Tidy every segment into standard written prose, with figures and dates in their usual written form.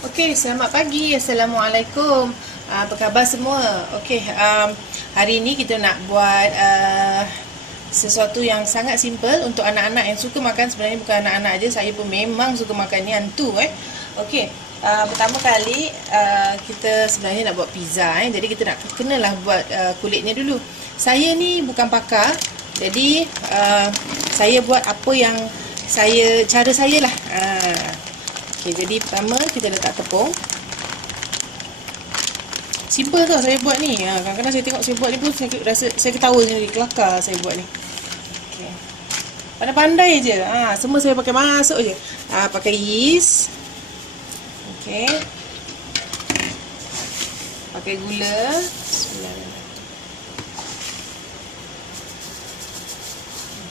Okey, selamat pagi. Assalamualaikum. Apa khabar semua? Okey, hari ini kita nak buat sesuatu yang sangat simple untuk anak-anak yang suka makan. Sebenarnya bukan anak-anak aja, saya pun memang suka makan ni, hantu Okey, pertama kali kita sebenarnya nak buat pizza Jadi kita nak kenalah buat kulitnya dulu. Saya ni bukan pakar, jadi saya buat apa yang cara saya lah. Okey, jadi pertama kita letak tepung. Simple tau saya buat ni. Kadang-kadang saya tengok saya buat ni pun saya ketawa sendiri, kelakar saya buat ni. Okey. Pandai-pandai je. Semua saya pakai masuk je. Pakai yeast. Okey. Pakai gula. Bismillahirrahmanirrahim.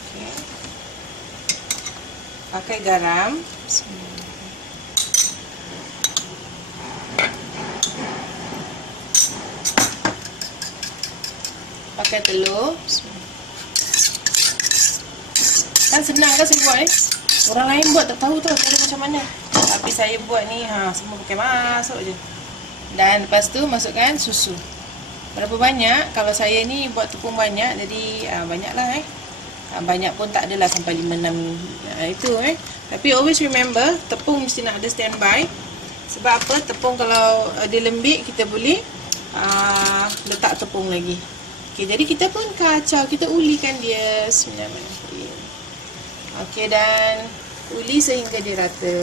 Okey. Pakai garam. Bismillahirrahmanirrahim. Pakai telur. Kan senang kan saya buat ni. Orang lain buat tak tahu tau cara macam mana. Tapi saya buat ni semua pakai masuk je. Dan lepas tu masukkan susu. Berapa banyak? Kalau saya ni buat tepung banyak, jadi banyaklah banyak pun tak adalah sampai 5-6 itu Tapi always remember, tepung mesti nak ada standby. Sebab apa? Tepung kalau dia lembik, kita boleh letak tepung lagi. Okey, jadi kita pun kacau, kita ulikan dia Bismillahirrahmanirrahim. Okey, dan uli sehingga dia rata.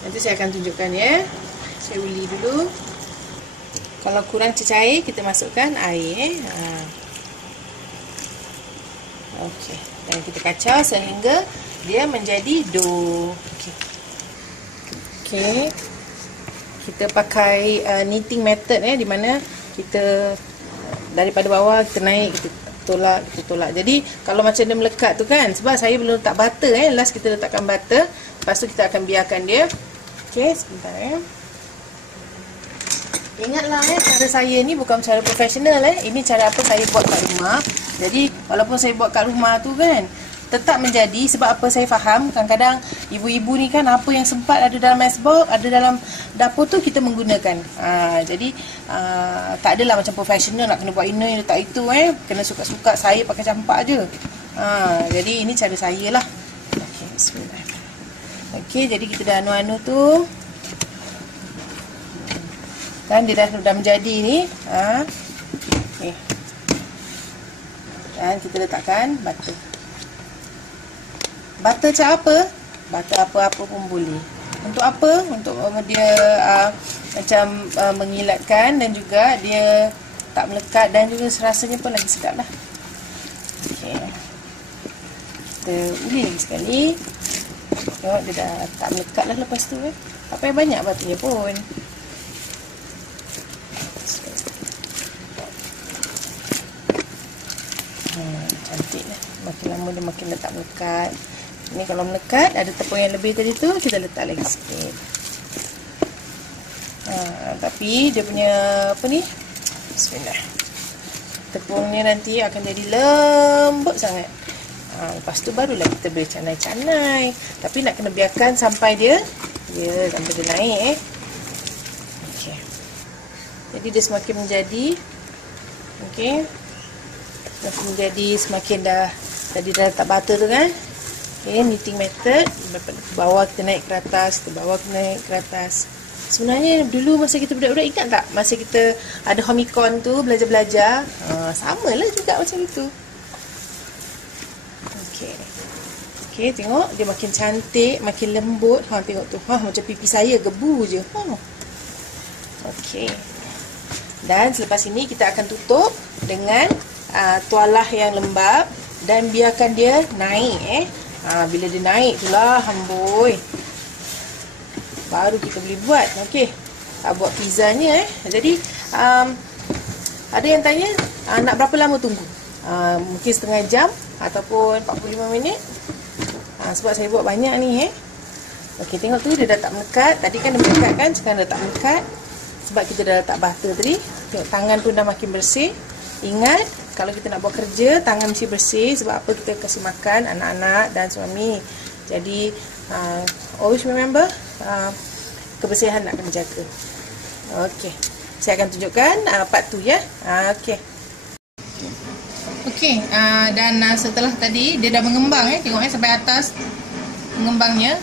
Nanti saya akan tunjukkan ya. Saya uli dulu. Kalau kurang cecair, kita masukkan air. Okey, dan kita kacau sehingga dia menjadi dough. Okey. Okey. Kita pakai knitting method di mana kita daripada bawah kita naik, kita tolak. Jadi kalau macam dia melekat tu kan, sebab saya belum letak butter last kita letakkan butter, lepas tu kita akan biarkan dia. Okey, sebentar Ingatlah cara saya ni bukan cara profesional Ini cara apa saya buat kat rumah. Jadi walaupun saya buat kat rumah tu kan, tetap menjadi, sebab apa saya faham kadang-kadang ibu-ibu ni kan apa yang sempat ada dalam icebox, ada dalam dapur tu kita menggunakan. Jadi tak adalah macam profesional nak kena buat ini letak itu kena suka-suka, saya pakai campak je. Jadi ini cara saya lah. Okey, bismillah. Okey, jadi kita dah anu-anu tu. Kan dia dah menjadi ni. Okey. Dan kita letakkan butter. Butter macam apa? Butter apa-apa pun boleh. Untuk apa? Untuk dia macam mengilatkan, dan juga dia tak melekat, dan juga rasanya pun lagi sedap lah. Okay. Kita uli lagi sekali. Tengok dia dah tak melekat lah lepas tu tak payah banyak butternya pun. Cantik lah. Makin lama dia makin tak melekat. Ni kalau melekat, ada tepung yang lebih tadi tu, kita letak lagi sikit. Tapi dia punya apa ni? Bismillah. Tepungnya nanti akan jadi lembut sangat. Lepas tu barulah kita boleh canai-canai. Tapi nak kena biarkan sampai dia naik Okey. Jadi dia semakin menjadi semakin dah tadi dah letak butter tu kan. Okay, knitting method, bawah kita naik ke atas, Sebenarnya dulu masa kita budak-budak, ingat tak masa kita ada homicon tu, belajar-belajar, samalah juga macam itu. Okey, tengok dia makin cantik, makin lembut. Tengok tu, macam pipi saya gebu je. Okey. Dan selepas ini kita akan tutup dengan tualah yang lembap dan biarkan dia naik bila dia naik itulah amboi, baru kita boleh buat. Okey, buat pizzanya Jadi ada yang tanya nak berapa lama tunggu? Mungkin setengah jam ataupun 45 minit. Sebab saya buat banyak ni Okey, tengok tu dia dah tak melekat. Tadi kan dia melekat kan, sekarang dah tak melekat sebab kita dah letak butter tadi. Tengok tangan pun dah makin bersih. Ingat, kalau kita nak buat kerja, tangan mesti bersih. Sebab apa? Kita kasih makan anak-anak dan suami. Jadi always remember, kebersihan nak kena jaga. Okey, saya akan tunjukkan part 2 ya. Okey. Okey, dan setelah tadi dia dah mengembang tengok sampai atas mengembangnya.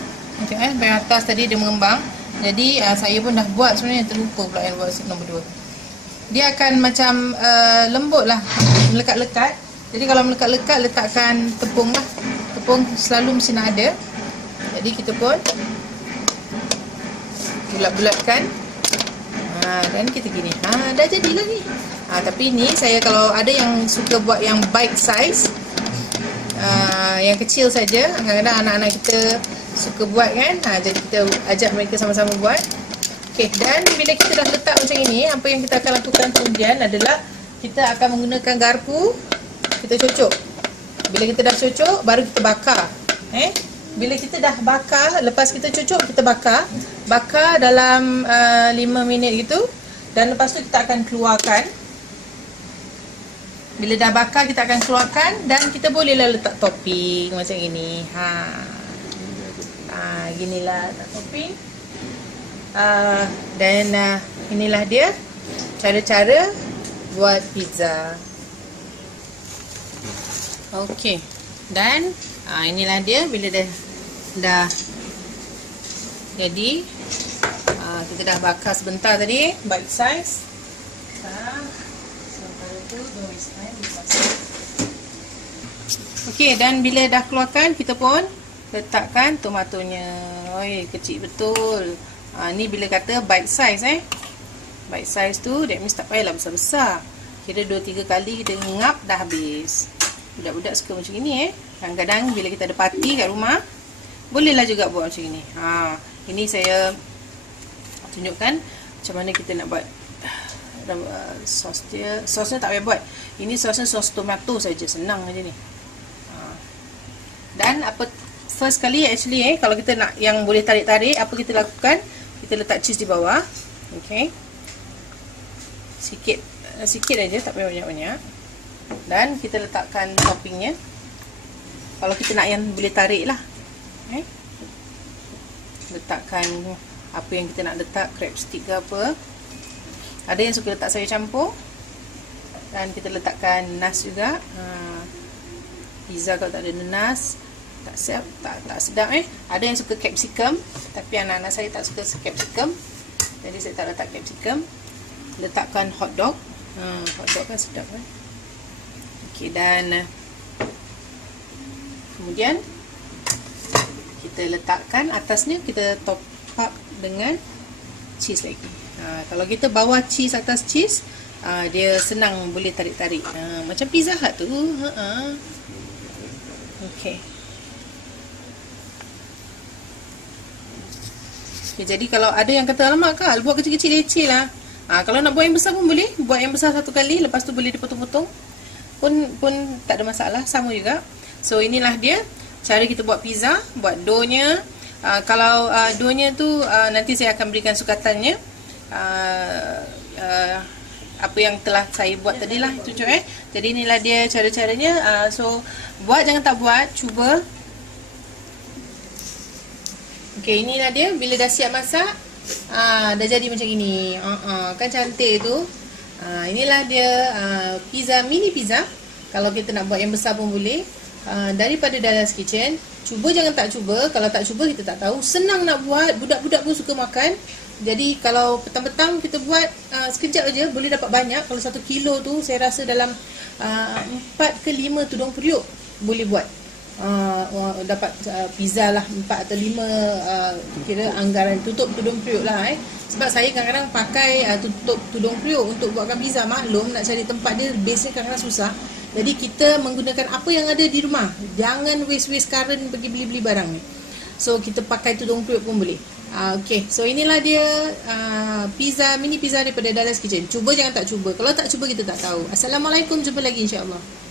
Tengok sampai atas tadi dia mengembang. Jadi saya pun dah buat, sebenarnya terlupa pula yang buat nombor 2. Dia akan macam lembut lah, melekat-lekat. Jadi kalau melekat-lekat, letakkan tepung lah. Tepung selalu mesti nak ada. Jadi kita pun bulat-bulatkan. Dan kita gini. Dah jadilah ni. Tapi ni saya kalau ada yang suka buat yang bite size, yang kecil saja, kadang-kadang anak-anak kita suka buat kan. Jadi kita ajak mereka sama-sama buat. Okey, dan bila kita dah letak macam ini, apa yang kita akan lakukan kemudian adalah kita akan menggunakan garpu. Kita cocok. Bila kita dah cocok, baru kita bakar. Bila kita dah bakar, lepas kita cocok, kita bakar. Bakar dalam 5 minit gitu. Dan lepas tu kita akan keluarkan. Bila dah bakar, kita akan keluarkan. Dan kita bolehlah letak topping macam ini. Ginilah letak topping. Dan inilah dia cara-cara buat pizza. Okey. Dan inilah dia bila dah jadi. Kita dah bakar sebentar tadi, bite size. Sementara tu okey, dan bila dah keluarkan, kita pun letakkan tomatonya. Oi, kecil betul. Ni bila kata bite size bite size tu that means tak payahlah besar-besar. Kira 2-3 kali kita ngap dah habis. Budak-budak suka macam ini Kadang-kadang bila kita ada parti kat rumah, bolehlah juga buat macam ini. Ini saya tunjukkan macam mana kita nak buat sos dia. Sosnya tak payah buat. Ini sosnya sos tomato saja, senang aja ni. Dan apa first kali actually kalau kita nak yang boleh tarik-tarik, apa kita lakukan? Kita letak cheese di bawah. Okey. Sikit aja, tak payah banyak-banyak. Dan kita letakkan toppingnya. Kalau kita nak yang boleh tarik lah. Letakkan apa yang kita nak letak, crab stick ke apa. Ada yang suka letak sayur campur. Dan kita letakkan nas juga. Pizza kalau tak ada nas, tak sedap Ada yang suka capsicum, tapi anak-anak saya tak suka capsicum. Jadi saya tak letak capsicum. Letakkan hotdog. Hotdog kan sedap Okey, dan kemudian kita letakkan atasnya, kita top up dengan cheese lagi. Kalau kita bawah cheese atas cheese, dia senang boleh tarik-tarik. Macam Pizza Hut tu. Okey. Jadi kalau ada yang kata, alamak Kak, buat kecil-kecil leceh lah. Kalau nak buat yang besar pun boleh. Buat yang besar satu kali, lepas tu boleh dipotong-potong. Pun tak ada masalah, sama juga. So inilah dia cara kita buat pizza, buat dough-nya. Kalau dough-nya tu nanti saya akan berikan sukatannya. Apa yang telah saya buat tadi lah, tunjuk Jadi inilah dia cara-caranya. So buat jangan tak buat, cuba. Okey, inilah dia bila dah siap masak. Dah jadi macam ini. Kan cantik tu. Inilah dia pizza, mini pizza. Kalau kita nak buat yang besar pun boleh. Daripada Dala's Kitchen. Cuba jangan tak cuba. Kalau tak cuba kita tak tahu. Senang nak buat. Budak-budak pun suka makan. Jadi kalau petang-petang kita buat sekejap aja boleh dapat banyak. Kalau 1 kilo tu saya rasa dalam 4 ke 5 tudung periuk boleh buat. Dapat pizza lah 4 atau 5 kira anggaran tutup tudung periuk lah Sebab saya kadang-kadang pakai tutup tudung periuk untuk buatkan pizza. Maklum nak cari tempat dia base-nya kadang-kadang susah. Jadi kita menggunakan apa yang ada di rumah. Jangan waste current pergi beli-beli barang ni. So kita pakai tudung periuk pun boleh. Okay, so inilah dia pizza, mini pizza daripada Dala's Kitchen. Cuba jangan tak cuba. Kalau tak cuba kita tak tahu. Assalamualaikum, jumpa lagi insya-Allah.